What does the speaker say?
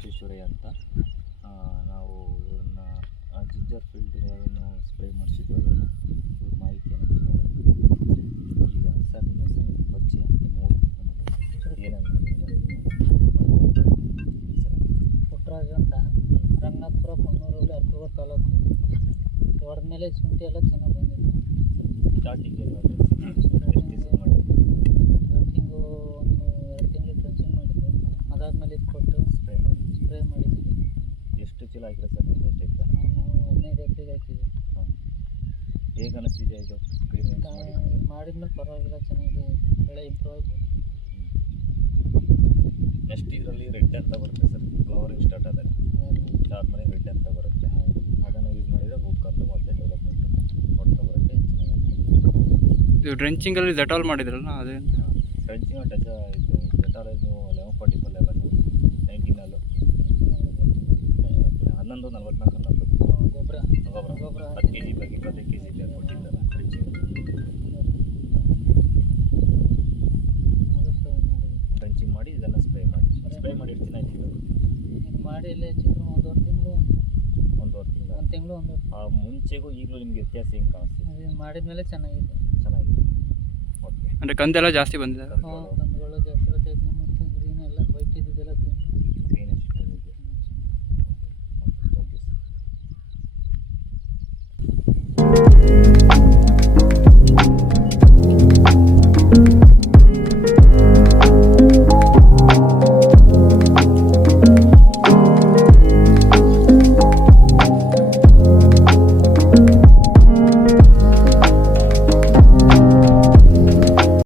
ವಿಶ್ವೇಶ್ವರಯ್ಯ ಅಂತ. ನಾವು ಇವ್ರನ್ನ ಜಿಂಜರ್ ಫೀಲ್ಡ್ ಯಾವೇನು ಸ್ಪ್ರೇ ಮಾಡಿಸಿದ್ವಿ ಅದನ್ನು ಇವ್ರ ಮಾಹಿತಿಯನ್ನು ಈಗ ಸರ್ ನಿಮ್ಮ ಹೆಸರು ಪರಿಚಯ, ನಿಮ್ಮ ಊರು ಏನಾದ್ರು ಪುಟ್ಟರಾಜು ಅಂತ, ರಂಗನಾಥಪುರ, ಕೊಣ್ಣೂರಲ್ಲಿ, ಅರ್ಕೂರು ತಾಲೂಕು. ಹೊಡೆದ ಮೇಲೆ ಶುಂಠಿ ಎಲ್ಲ ಚೆನ್ನಾಗಿ ಬಂದಿದೆ. ಸ್ಟಾರ್ಟಿಂಗ್ ಏನು ಮಾಡಿದ್ವಿ? ಸ್ಟಾರ್ಟಿಂಗು ಒಂದು 2 ತಿಂಗಳು ಟ್ರೆಂಚಿಂಗ್ ಮಾಡಿದ್ದೆ. ಅದಾದಮೇಲೆ ಇದು ಕೊಟ್ಟು ಸ್ಪ್ರೇ ಮಾಡಿದ್ದೀವಿ. ಎಷ್ಟು ಚೀಲ ಹಾಕಿರ ಸರ್ ನೀವು? ಎಷ್ಟು ಎಕರೆ? ನಾವು 15 ಎಕರೆಗೆ ಹಾಕಿದ್ವಿ. ಹಾಂ, ಹೇಗೆ ಅನಿಸ್ತಿದೆ ಇದು ಕ್ಲೀನ್ ಮಾಡಿದ್ಮೇಲೆ ಪರವಾಗಿಲ್ಲ, ಚೆನ್ನಾಗಿ ಬೆಳೆ ಇಂಪ್ರೂವ್ ಆಗಿ ಬಂತು. ನೆಕ್ಸ್ಟ್ ಇದರಲ್ಲಿ ರೆಡ್ ಅಂತ ಬರುತ್ತೆ ಸರ್, ಫ್ಲವರಿಂಗ್ ಸ್ಟಾರ್ಟ್ ಆದಾಗ ಅದಾದಮೇಲೆ ರೆಡ್ ಅಂತ ಬರುತ್ತೆ. ಅದನ್ನು ಯೂಸ್ ಮಾಡಿದರೆ ಹೂ ಕರ್ದು ಮತ್ತು ಡೆವಲಪ್ಮೆಂಟ್ ಕೊಡ್ತಾ ಬರುತ್ತೆ, ಚೆನ್ನಾಗಿ. ಇದು ಡ್ರೆಂಚಿಂಗಲ್ಲಿ ಡೆಟಾಲ್ ಮಾಡಿದ್ರಲ್ಲ ಅದೇ? ಡ್ರೆಂಚಿಂಗ್ ಡೆಟಾಲ್ ನೀವು 11-44-11 19 11-44-11 ಗೊಬ್ಬರ 10 kg ಬಗ್ಗೆ 25 kg ಕೊಟ್ಟಿದ್ದಲ್ಲ ಡ್ರೆಂಚಿಂಗ್. ಅದು ಸ್ಪ್ರೇ ಮಾಡಿದ್ವಿ. ಡ್ರೆಂಚಿಂಗ್ ಮಾಡಿ ಇದನ್ನು ಸ್ಪ್ರೇ ಮಾಡಿ ಎಷ್ಟು ದಿನ ಆಯ್ತು? ಇದು ಮಾಡಿ ಎಲ್ಲ ಹೆಚ್ಚು ಒಂದೂವರೆ ತಿಂಗಳು. ಒಂದೂವರೆ ತಿಂಗಳು. ಆ ಮುಂಚೆಗೂ ಈಗಲೂ ನಿಮಗೆ ವ್ಯತ್ಯಾಸ ಹೆಂಗೆ ಕಾಣಿಸ್ತಿದೆ? ಅದು ಮಾಡಿದ್ಮೇಲೆ ಚೆನ್ನಾಗಿದೆ. ಓಕೆ. ಅಂದರೆ ಕಂದೆಲ್ಲ ಜಾಸ್ತಿ ಬಂದಿದೆ? ಕಂದುಗಳು ಜಾಸ್ತಿ ಬರ್ತೈತೆ ಮತ್ತು ಗ್ರೀನ್ ಎಲ್ಲ ವೈಟ್ ಇದ್ದಿದ್ದೆಲ್ಲ ಗ್ರೀನ್ ಎಷ್ಟು ಬಂದಿದೆ? Okay, thank you sir.